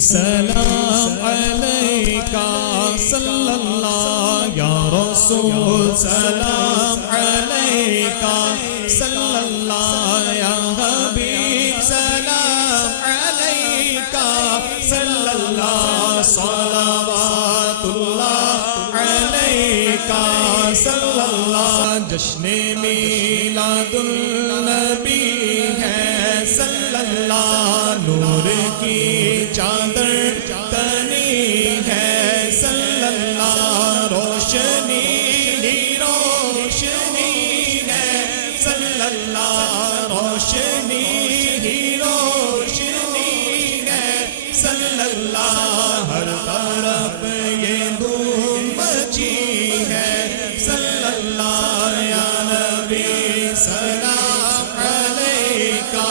سلام علیکہ صلی اللہ یا رسول سلام علیکہ صلی اللہ یا حبیب سلام علیکہ صلی اللہ صلوات اللہ علیکہ صلی اللہ جشن میلاد النبی ہے صلی اللہ نور کی چادر تنی ہے صلی اللہ روشنی ہی روشنی ہے صلی اللہ روشنی ہی روشنی ہے صلی اللہ ہر طرف یہ دھوم مچی ہے صلی اللہ یا نبی سلام علیکہ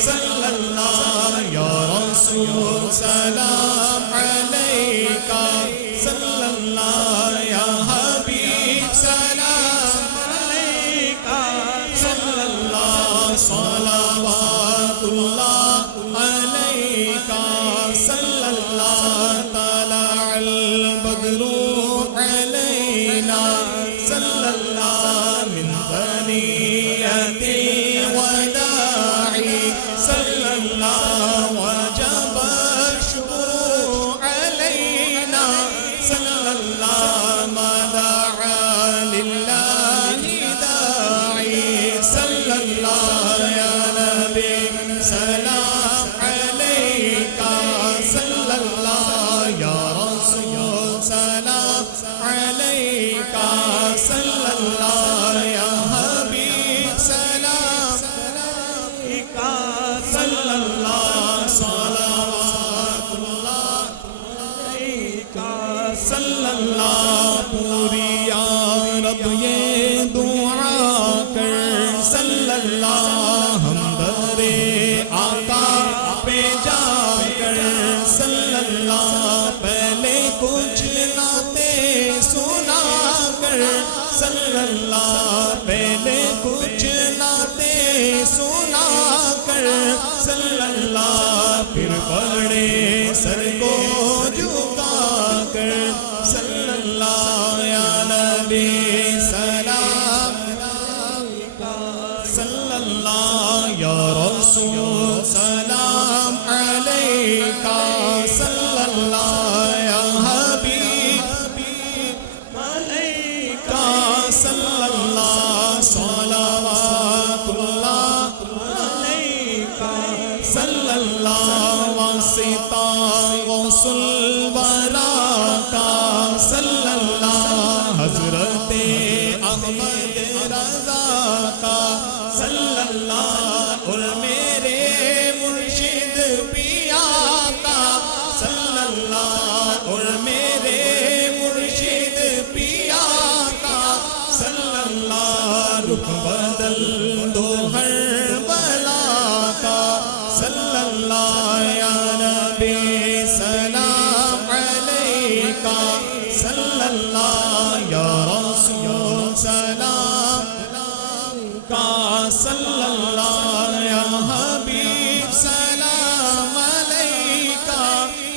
صلی اللہ یا رسول سلام علیکہ صلی اللہ یا حبیب سلام علیکہ صلی اللہ صلوات اللہ علیکہ صلی اللہ طلع البدر علینا صلی اللہ من ثنیۃ الوداع صلی اللہ وجب الشکر علینا صلی اللہ ما دعا للہ داعی صلی اللہ یا نبی سلام علیکہ صلی اللہ یا رسول سلام علیکہ صلی اللہ یا حبیب سلام علیکہ صلی اللہ صلوات اللہ علیکہ صلی اللہ پوری یا رب یہ دعا کر صلی اللہ ہم در آقا پہ جا کر صلی اللہ پہلے کچھ نعتیں سنا کر صلی اللہ پہلے کچھ نعتیں سنا کر صلی اللہ پھر بڑے سر کو جھکا کر صلی اللہ یا نبی سلام علیکہ صلی اللہ یا رسول سلام علیکہ صلی اللہ یا حبیب علیکہ صلی اللہ صلوات اللہ علیکہ صلی اللہ واسطہ غوث الورا کا صلی اللہ حضرت احمد رضا کا صلی اللہ اور میرے مرشد پیا کا صلی اللہ اور میرے مرشد پیا کا صلی اللہ رخ بدل دو ہر بلا کا صلی اللہ یا نبی سلام علیکہ صلی اللہ یا رسول سلام علیکہ صلی اللہ یا حبیب سلام علیکہ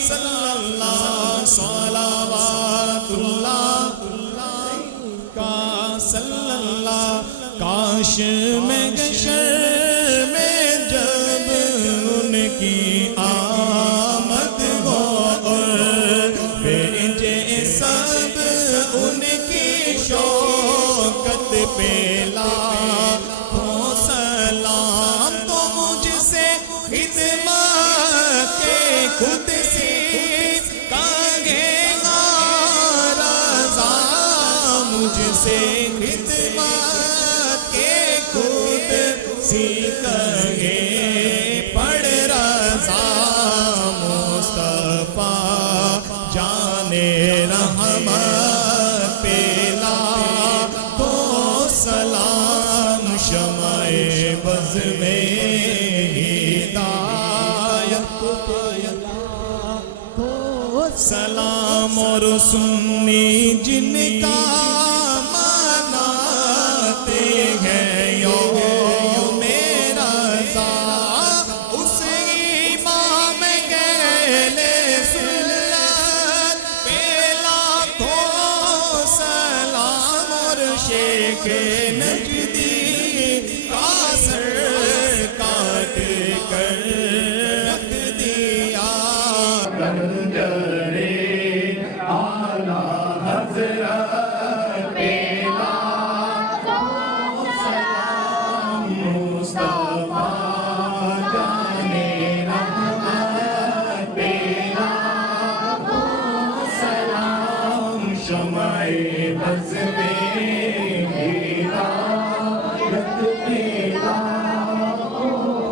صلی اللہ صلوات اللہ علیکہ صلی اللہ کاش میں گشر میں جب ان کی آمد ہو اور بھیجے سب ان کی شوکت پہ لاکھوں سلام تو مجھ سے خدمت کے خود سی کہے گا رضا مجھ سے خدمت کے خود سی کہے پڑھ رضا مصطفیٰ جانے رحمت پہ لاکھوں سلام شمع بز میں ہدایت سلام اور سنی جن کا مناتے ہیں یوم رضا اس امام گیلے کے نجی